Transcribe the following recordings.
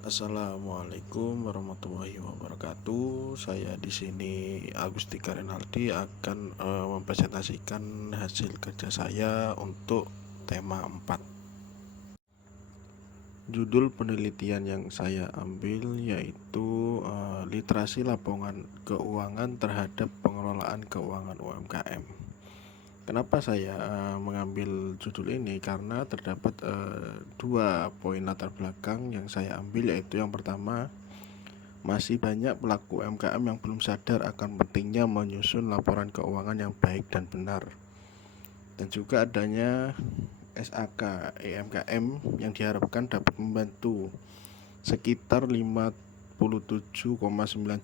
Assalamualaikum warahmatullahi wabarakatuh. Saya di sini Agustika Renaldi akan mempresentasikan hasil kerja saya untuk tema 4. Judul penelitian yang saya ambil yaitu literasi laporan keuangan terhadap pengelolaan keuangan UMKM. Kenapa saya mengambil judul ini? Karena terdapat dua poin latar belakang yang saya ambil, yaitu yang pertama, masih banyak pelaku UMKM yang belum sadar akan pentingnya menyusun laporan keuangan yang baik dan benar. Dan juga adanya SAK EMKM yang diharapkan dapat membantu sekitar 57,9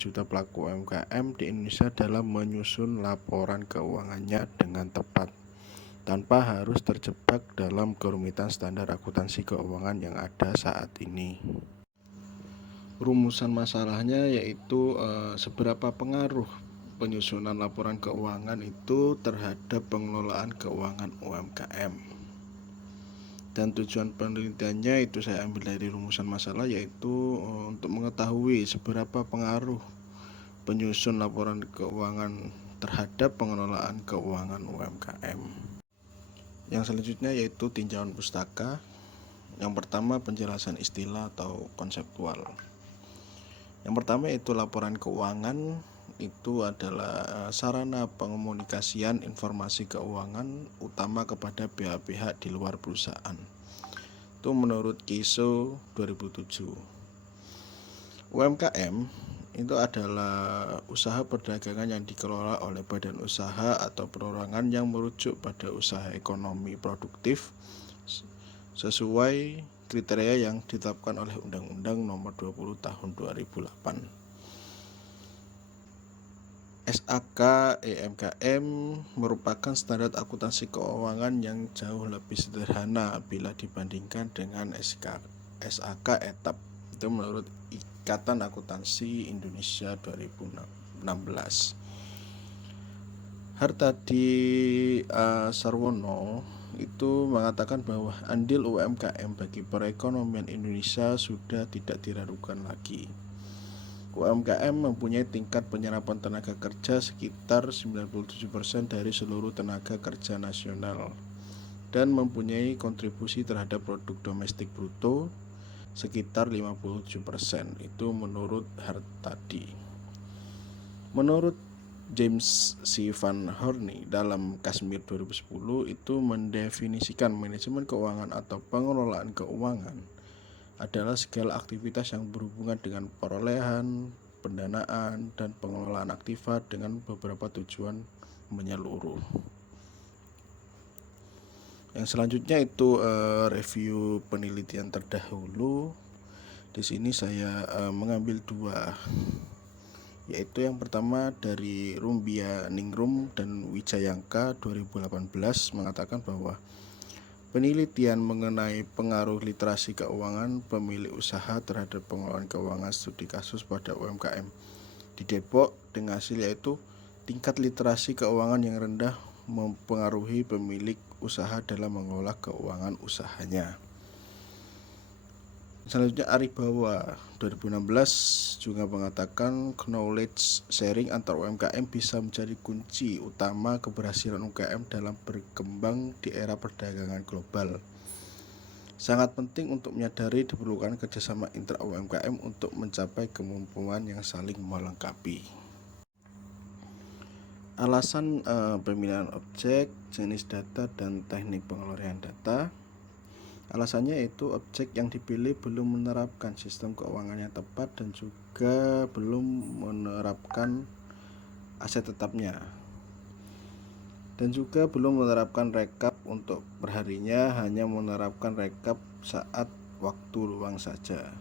juta pelaku UMKM di Indonesia dalam menyusun laporan keuangannya dengan tepat, tanpa harus terjebak dalam kerumitan standar akuntansi keuangan yang ada saat ini. Rumusan masalahnya yaitu seberapa pengaruh penyusunan laporan keuangan itu terhadap pengelolaan keuangan UMKM. Dan tujuan penelitiannya itu saya ambil dari rumusan masalah, yaitu untuk mengetahui seberapa pengaruh penyusun laporan keuangan terhadap pengelolaan keuangan UMKM. Yang selanjutnya yaitu tinjauan pustaka. Yang pertama, penjelasan istilah atau konseptual. Yang pertama itu laporan keuangan itu adalah sarana pengomunikasian informasi keuangan utama kepada pihak-pihak di luar perusahaan. Itu menurut KISO 2007. UMKM itu adalah usaha perdagangan yang dikelola oleh badan usaha atau perorangan yang merujuk pada usaha ekonomi produktif sesuai kriteria yang ditetapkan oleh Undang-Undang Nomor 20 Tahun 2008. SAK EMKM merupakan standar akuntansi keuangan yang jauh lebih sederhana bila dibandingkan dengan SAK ETAP. Itu menurut Ikatan Akuntansi Indonesia 2016. Hartadi Sarwono itu mengatakan bahwa andil UMKM bagi perekonomian Indonesia sudah tidak diragukan lagi. UMKM mempunyai tingkat penyerapan tenaga kerja sekitar 97% dari seluruh tenaga kerja nasional dan mempunyai kontribusi terhadap produk domestik bruto sekitar 57%. Itu menurut Hartadi. Menurut James C. Van Horney dalam Kashmir 2010 itu mendefinisikan manajemen keuangan atau pengelolaan keuangan adalah segala aktivitas yang berhubungan dengan perolehan, pendanaan, dan pengelolaan aktiva dengan beberapa tujuan menyeluruh. Yang selanjutnya itu review penelitian terdahulu. Di sini saya mengambil dua, yaitu yang pertama dari Rumbia Ningrum dan Wijayangka 2018 mengatakan bahwa penelitian mengenai pengaruh literasi keuangan pemilik usaha terhadap pengelolaan keuangan studi kasus pada UMKM di Depok dengan hasil yaitu tingkat literasi keuangan yang rendah mempengaruhi pemilik usaha dalam mengelola keuangan usahanya. Selanjutnya Aribawa 2016 juga mengatakan knowledge sharing antar UMKM bisa menjadi kunci utama keberhasilan UMKM dalam berkembang di era perdagangan global. Sangat penting untuk menyadari diperlukan kerjasama intra UMKM untuk mencapai kemampuan yang saling melengkapi. Alasan pemilihan objek, jenis data, dan teknik pengelolaan data. Alasannya itu objek yang dipilih belum menerapkan sistem keuangan yang tepat dan juga belum menerapkan aset tetapnya, dan juga belum menerapkan rekap untuk perharinya, hanya menerapkan rekap saat waktu luang saja.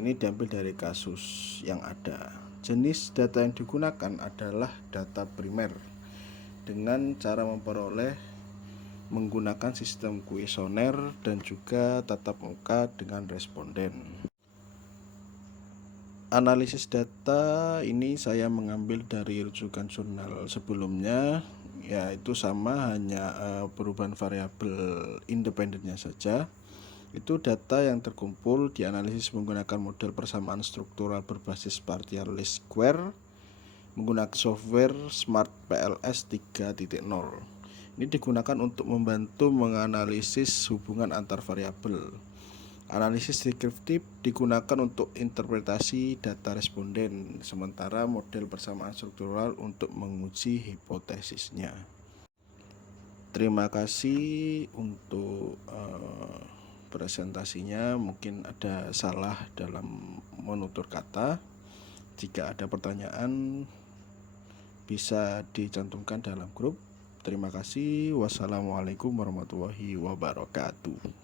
Ini diambil dari kasus yang ada. Jenis data yang digunakan adalah data primer dengan cara memperoleh menggunakan sistem kuesioner dan juga tatap muka dengan responden. Analisis data ini saya mengambil dari rujukan jurnal sebelumnya, yaitu sama, hanya perubahan variabel independennya saja. Itu data yang terkumpul dianalisis menggunakan model persamaan struktural berbasis partial least square menggunakan software Smart PLS 3.0. Ini digunakan untuk membantu menganalisis hubungan antar variabel. Analisis deskriptif digunakan untuk interpretasi data responden, sementara model persamaan struktural untuk menguji hipotesisnya. Terima kasih untuk presentasinya. Mungkin ada salah dalam menutur kata. Jika ada pertanyaan bisa dicantumkan dalam grup. Terima kasih. Wassalamualaikum warahmatullahi wabarakatuh.